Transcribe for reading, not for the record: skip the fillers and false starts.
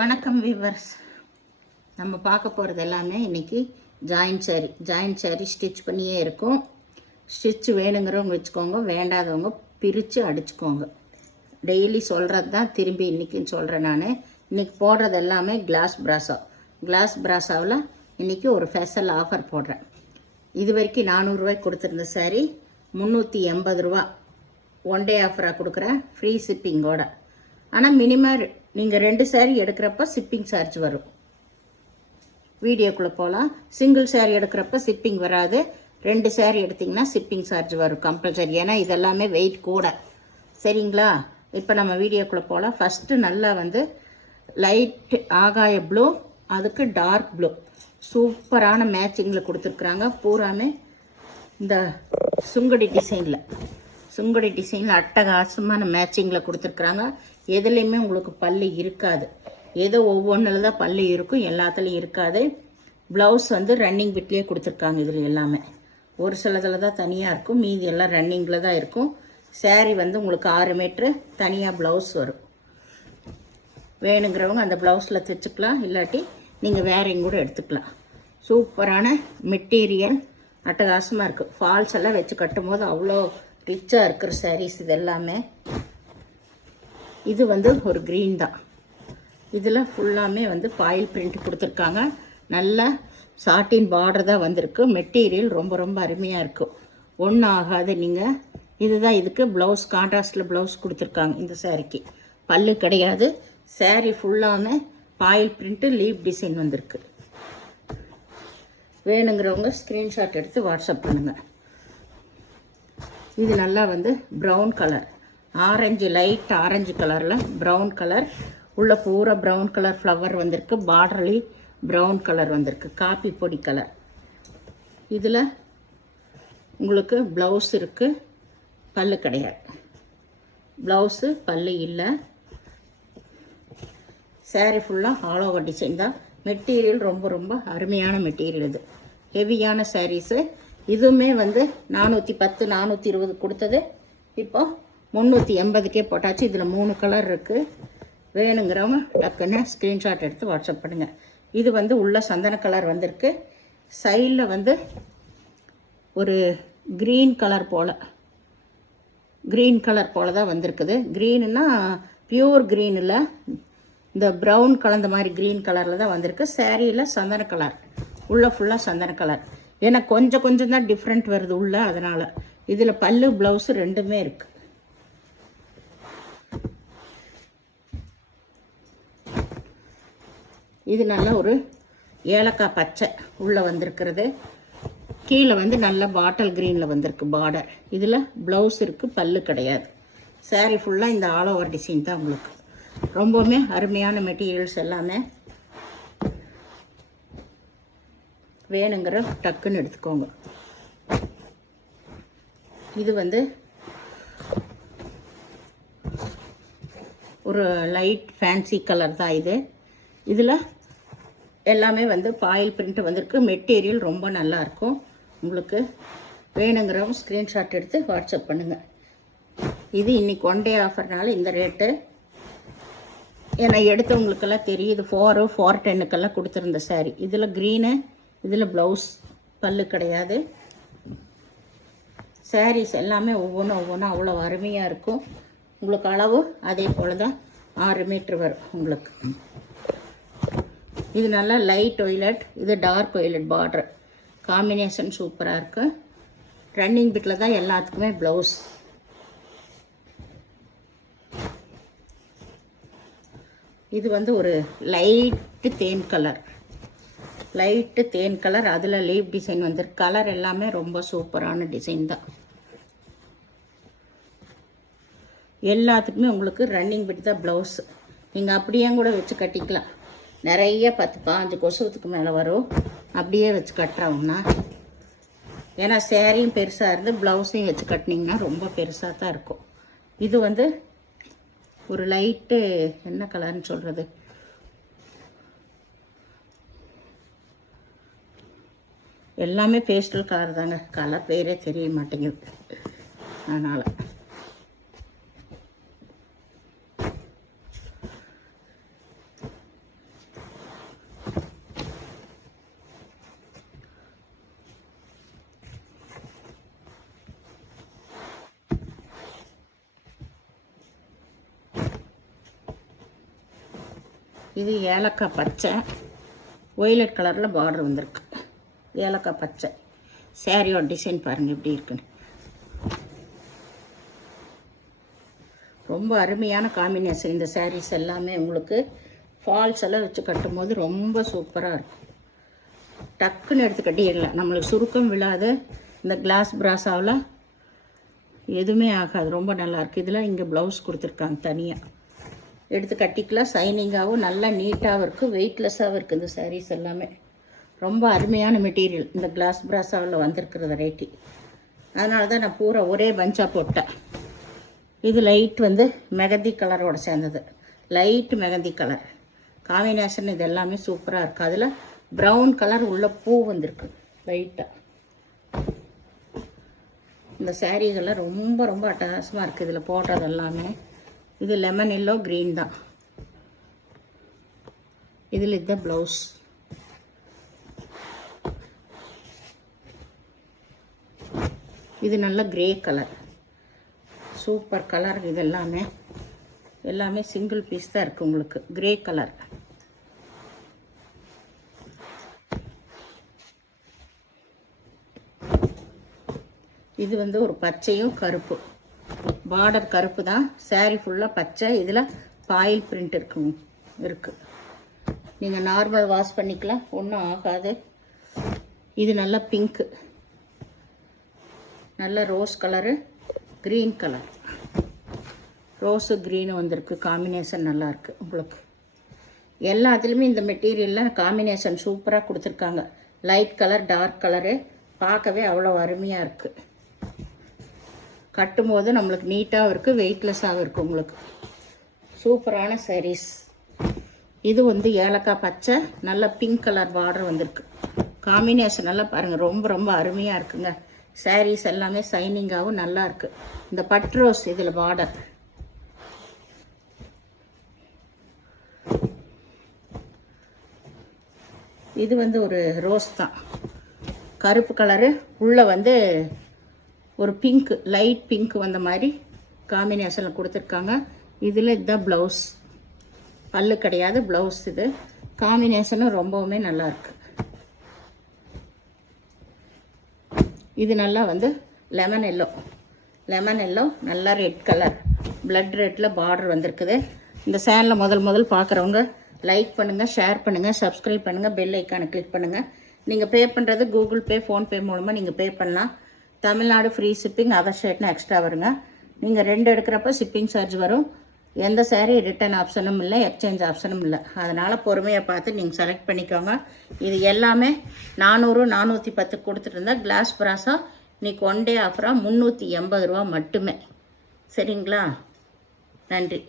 வணக்கம் வியூவர்ஸ். நம்ம பார்க்க போகிறது எல்லாமே இன்றைக்கி ஜாயின்ட் சாரி ஸ்டிச் பண்ணியே இருக்கும். ஸ்டிச் வேணுங்கிறவங்க வச்சுக்கோங்க, வேண்டாதவங்க பிரித்து அடிச்சுக்கோங்க. டெய்லி சொல்கிறது தான் திரும்பி இன்றைக்கின்னு சொல்கிறேன். நான் இன்றைக்கி போடுறது எல்லாமே கிளாஸ் பிராஸாவில் இன்றைக்கி ஒரு ஸ்பெஷல் ஆஃபர் போடுறேன். இது வரைக்கும் 400 ரூபாய்க்கு கொடுத்துருந்த சாரி 380 ரூபா ஒன் டே ஆஃபராக கொடுக்குறேன், ஃப்ரீ ஷிப்பிங்கோட. ஆனால் மினிமம் நீங்கள் 2 சாரீ எடுக்கிறப்ப ஷிப்பிங் சார்ஜ் வரும். வீடியோக்குள்ளே போகலாம். சிங்கிள் சாரீ எடுக்கிறப்ப ஷிப்பிங் வராது, 2 சாரீ எடுத்திங்கன்னா ஷிப்பிங் சார்ஜ் வரும் கம்பல்சரி. ஏன்னா இதெல்லாமே வெயிட் கூட. சரிங்களா? இப்போ நம்ம வீடியோக்குள்ளே போகலாம். ஃபஸ்ட்டு நல்லா லைட் ஆகாய ப்ளூ, அதுக்கு டார்க் ப்ளூ சூப்பரான மேட்சிங்கில் கொடுத்துருக்குறாங்க. பூராமே இந்த சுங்கடி டிசைனில் அட்டகாசமான மேட்சிங்கில் கொடுத்துருக்குறாங்க. எதுலேயுமே உங்களுக்கு பல்லு இருக்காது. ஏதோ ஒவ்வொன்றில் தான் பல்லு இருக்கும், எல்லாத்துலேயும் இருக்காது. ப்ளவுஸ் ரன்னிங் பிட்லேயே கொடுத்துருக்காங்க. இதில் எல்லாமே ஒரு சிலதில் தான் தனியாக இருக்கும், மீதி எல்லாம் ரன்னிங்கில் தான் இருக்கும். சாரீ உங்களுக்கு 6 மீட்ரு தனியாக ப்ளவுஸ் வரும். வேணுங்கிறவங்க அந்த ப்ளவுஸில் தைச்சிக்கலாம், இல்லாட்டி நீங்கள் வேறையும் கூட எடுத்துக்கலாம். சூப்பரான மெட்டீரியல், அட்டகாசமாக இருக்குது. ஃபால்ஸ் எல்லாம் வச்சு கட்டும் போது அவ்வளோ ரிச்சாக இருக்கிற சாரீஸ் இது எல்லாமே. இது ஒரு க்ரீன் தான். இதில் ஃபுல்லாமே பாயில் பிரிண்ட் கொடுத்துருக்காங்க. நல்ல சாட்டின் பார்டர் தான் வந்திருக்கு. மெட்டீரியல் ரொம்ப ரொம்ப அருமையாக இருக்கும், ஒன்றும் ஆகாது. நீங்கள் இதுதான் இதுக்கு ப்ளவுஸ், கான்ட்ராஸ்டில் ப்ளவுஸ் கொடுத்துருக்காங்க. இந்த சாரீக்கு பல்லு கிடையாது. சாரீ ஃபுல்லாமே பாயில் பிரிண்ட்டு, லீப் டிசைன் வந்திருக்கு. வேணுங்கிறவங்க ஸ்க்ரீன்ஷாட் எடுத்து வாட்ஸ்அப் பண்ணுங்கள். இது நல்லா brown colour, orange, light orange கலரில் ப்ரௌன் கலர், உள்ள பூரா ப்ரௌன் கலர் ஃப்ளவர் வந்திருக்கு. பார்டர்லேயும் ப்ரௌன் கலர் வந்திருக்கு, காப்பி பொடி கலர். இதில் உங்களுக்கு ப்ளவுஸ் இருக்குது, பல்லு கிடையாது. ப்ளவுஸு பல்லு இல்லை. சாரீ ஃபுல்லாக ஆல் ஓவர் டிசைன் தான். மெட்டீரியல் ரொம்ப ரொம்ப அருமையான மெட்டீரியல். இது ஹெவியான சாரீஸு. இதுவுமே 410 420 கொடுத்தது இப்போ 380க்கே போட்டாச்சு. இதில் 3 கலர் இருக்குது. வேணுங்கிறவங்க டக்குன்னு ஸ்க்ரீன்ஷாட் எடுத்து வாட்ஸ்அப் பண்ணுங்கள். இது உள்ள சந்தன கலர் வந்திருக்கு. சைடில் ஒரு க்ரீன் கலர் போல் தான் வந்திருக்குது. க்ரீனுன்னா பியூர் க்ரீன் இல்லை, இந்த ப்ரௌன் கலந்த மாதிரி க்ரீன் கலரில் தான் வந்திருக்கு. சாரியில் சந்தன கலர், உள்ளே ஃபுல்லாக சந்தன கலர். ஏன்னா கொஞ்சம் தான் டிஃப்ரெண்ட் வருது உள்ள, அதனால். இதில் பல்லு ப்ளவுஸு ரெண்டுமே இருக்குது. இது நல்லா ஒரு ஏலக்காய் பச்சை உள்ளே வந்திருக்கிறது. கீழே நல்ல பாட்டில் க்ரீனில் வந்திருக்கு பார்டர். இதில் ப்ளவுஸ் இருக்குது, பல்லு கிடையாது. சாரீ ஃபுல்லாக இந்த ஆல் ஓவர் டிசைன் தான் உங்களுக்கு. ரொம்பவுமே அருமையான மெட்டீரியல்ஸ் எல்லாமே. வேணுங்கிற டக்குன்னு எடுத்துக்கோங்க. இது ஒரு லைட் ஃபேன்சி கலர் தான் இது. இதில் எல்லாமே பாயில் பிரிண்ட் வந்திருக்கு. மெட்டீரியல் ரொம்ப நல்லாயிருக்கும். உங்களுக்கு வேணுங்கிறவங்க ஸ்க்ரீன்ஷாட் எடுத்து வாட்ஸ்அப் பண்ணுங்கள். இது இன்றைக்கி ஒன் டே ஆஃபர்னால இந்த ரேட்டு. ஏன்னா எடுத்தவங்களுக்கெல்லாம் தெரியுது. 410க்கெல்லாம் கொடுத்துருந்த சாரீ. இதில் க்ரீனு, இதில் ப்ளவுஸ், பல்லு கிடையாது. சாரீஸ் எல்லாமே ஒவ்வொன்றும் அவ்வளோ அருமையாக இருக்கும். உங்களுக்கு அளவு அதே போல் தான் 6 மீட்ரு வரும் உங்களுக்கு. இது நல்லா லைட் ஒய்லட், இது டார்க் ஒய்லட் பார்டர் காம்பினேஷன் சூப்பராக இருக்குது. ரன்னிங் பிட்டில் தான் எல்லாத்துக்குமே ப்ளவுஸ். இது ஒரு லைட்டு தேன் கலர், அதில் லீப் டிசைன் வந்திருக்கு. கலர் எல்லாமே ரொம்ப சூப்பரான டிசைன் தான். எல்லாத்துக்குமே உங்களுக்கு ரன்னிங் பிட் தான் ப்ளவுஸு. நீங்கள் அப்படியே கூட வச்சு கட்டிக்கலாம். நிறைய 10-15 கொசுவத்துக்கு மேலே வரும் அப்படியே வச்சு கட்டுறோம்னா. ஏன்னா சேரீயும் பெருசாக இருந்து ப்ளவுஸையும் வச்சு கட்டினீங்கன்னா ரொம்ப பெருசாக தான் இருக்கும். இது ஒரு லைட்டு என்ன கலர்னு சொல்கிறது, எல்லாமே பேஸ்டல் கலர் தாங்க. கலர் பேரே தெரிய மாட்டேங்குது, அதனால். இது ஏலக்காய் பச்சை, ஒய்லட் கலரில் பார்டர் வந்திருக்கு. ஏலக்காய் பச்சை சாரியோட டிசைன் பாருங்கள் எப்படி இருக்குன்னு. ரொம்ப அருமையான காம்பினேஷன். இந்த சாரீஸ் எல்லாமே உங்களுக்கு ஃபால்ஸ் எல்லாம் வச்சு கட்டும்போது ரொம்ப சூப்பராக இருக்கும். டக்குன்னு எடுத்து கட்டிடலாம். நம்மளுக்கு சுருக்கம் விழாத இந்த கிளாஸ் பிராஸாவில் எதுவுமே ஆகாது. ரொம்ப நல்லாயிருக்கு. இதில் இங்கே ப்ளவுஸ் கொடுத்துருக்காங்க தனியாக. எடுத்து கட்டிக்கலாம். சைனிங்காகவும் நல்லா நீட்டாகவும் இருக்குது, வெயிட்லெஸ்ஸாகவும் இருக்குது. இந்த சாரீஸ் எல்லாமே ரொம்ப அருமையான மெட்டீரியல். இந்த கிளாஸ் பிராஸாவில் வந்திருக்கிற வெரைட்டி. அதனால தான் நான் பூரா ஒரே பஞ்சாக போட்டேன். இது லைட் வந்து மெகந்தி கலரோட சேர்ந்தது. Light mehndi colour combination. இது எல்லாமே சூப்பராக இருக்குது. அதில் ப்ரௌன் கலர் உள்ள பூ வந்திருக்கு லைட்டாக. இந்த சாரீகள்லாம் ரொம்ப ரொம்ப அட்டகாசமாக இருக்குது இதில் போடுறது எல்லாமே. இது லெமன் எல்லோ க்ரீன் தான். இதில் இதுதான் ப்ளவுஸ். இது நல்ல கிரே கலர், சூப்பர் கலர். இது எல்லாமே சிங்கிள் பீஸ் தான் இருக்குது உங்களுக்கு. Grey colour. இது வந்து ஒரு பச்சையும் கருப்பு பார்டர். கருப்பு தான், சாரீ ஃபுல்லாக பச்சை. இதில் பாயில் பிரிண்ட் இருக்குது. நீங்கள் நார்மல் வாஷ் பண்ணிக்கலாம், ஒன்றும் ஆகாது. இது நல்லா பிங்க்கு, நல்ல rose colour, green colour. Rose green வந்திருக்கு. காம்பினேஷன் நல்லாயிருக்கு உங்களுக்கு. எல்லாத்துலேயுமே இந்த மெட்டீரியலில் காம்பினேஷன் சூப்பராக கொடுத்துருக்காங்க. லைட் கலர், டார்க் கலரு, பார்க்கவே அவ்வளோ அருமையாக இருக்குது. கட்டும்போது நம்மளுக்கு நீட்டாகவும் இருக்குது, வெயிட்லெஸ்ஸாகவும் இருக்குது உங்களுக்கு. சூப்பரான சாரீஸ். இது வந்து ஏலக்காய் பச்சை, நல்ல பிங்க் கலர் பார்டர் வந்திருக்கு. காம்பினேஷன் எல்லாம் பாருங்கள், ரொம்ப ரொம்ப அருமையாக இருக்குங்க. சாரீஸ் எல்லாமே சைனிங்காகவும் நல்லா இருக்குது. இந்த பட் ரோஸ் இதில் பார்டர். இது வந்து ஒரு ரோஸ் தான், கருப்பு கலரு. உள்ளே வந்து ஒரு பிங்க்கு, லைட் பிங்க் வந்த மாதிரி காம்பினேஷனில் கொடுத்துருக்காங்க. இதில் இதுதான் ப்ளவுஸ். பல்லு கிடையாது, ப்ளவுஸ். இது காம்பினேஷனும் ரொம்பவுமே நல்லாயிருக்கு. இது நல்லா வந்து லெமன் எல்லோ, நல்லா ரெட் கலர், பிளட் ரெட்டில் பார்டர் வந்திருக்குது. இந்த சேனலை முதல் பார்க்குறவங்க லைக் பண்ணுங்கள், ஷேர் பண்ணுங்கள், சப்ஸ்கிரைப் பண்ணுங்கள், பெல் ஐக்கானை கிளிக் பண்ணுங்கள். நீங்கள் பே பண்ணுறது கூகுள் பே, ஃபோன்பே மூலமாக நீங்கள் பே பண்ணலாம். தமிழ்நாடு ஃப்ரீ ஷிப்பிங், அதர் ஸ்டேட்னா எக்ஸ்ட்ரா வருங்க. நீங்கள் 2 எடுக்கிறப்ப ஷிப்பிங் சார்ஜ் வரும். எந்த சாரீ ரிட்டர்ன் ஆப்ஷனும் இல்லை, எக்ஸ்சேஞ்ச் ஆப்ஷனும் இல்லை. அதனால் பொறுமையாக பார்த்து நீங்கள் செலக்ட் பண்ணிக்கோங்க. இது எல்லாமே 400, 410 கொடுத்துட்டு இருந்தால் கிளாஸ் பிராஸா இன்றைக்கி 1 டே ஆஃபராக 380 ரூபா மட்டுமே. சரிங்களா? நன்றி.